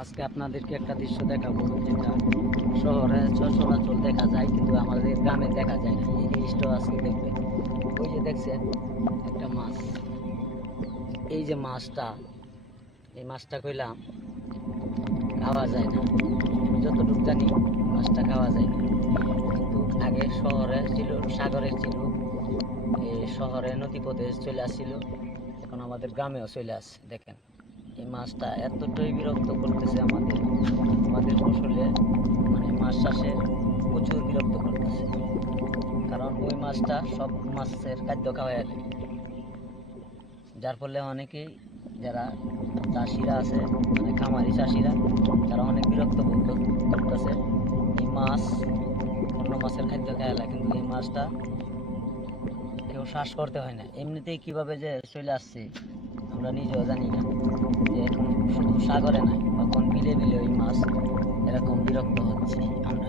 আজকে আপনাদেরকে একটা দৃশ্য দেখাবো, যেটা শহরে সচরাচর দেখা যায় কিন্তু আমাদের গ্রামে দেখা যায় না। এই জিনিসটা আজকে দেখবেন। ওই যে দেখছেন একটা মাছ, এই যে মাছটা, এই মাছটা কইলাম খাওয়া যায় না। যতটুকু জানি মাছটা খাওয়া যায় না, কিন্তু আগে শহরে ছিল, সাগরের ছিল, এই শহরে নদীপথে চলে আসছিল, এখন আমাদের গ্রামেও চলে আসছে। দেখেন এই মাছটা এতটাই বিরক্ত করতেছে আমাদের আমাদের ফসলে, মানে মাছ চাষে প্রচুর বিরক্ত করতেছে। কারণ ওই মাছটা সব মাছের খাদ্য খাওয়াই লাগে, যার ফলে অনেকেই, যারা চাষিরা আছে, মানে খামারি চাষিরা, তারা অনেক বিরক্ত করতেছে। এই মাছ অন্য মাছের খাদ্য খাওয়া লাগে, কিন্তু এই মাছটা কেউ শ্বাস করতে হয় না, এমনিতেই কিভাবে যে চলে আসছে আমরা নিজেও জানি না। যে এখন শুধু সাগরে নাই, এখন বিলে বিলে ওই মাছ এরকম বিরক্ত হচ্ছি আমরা।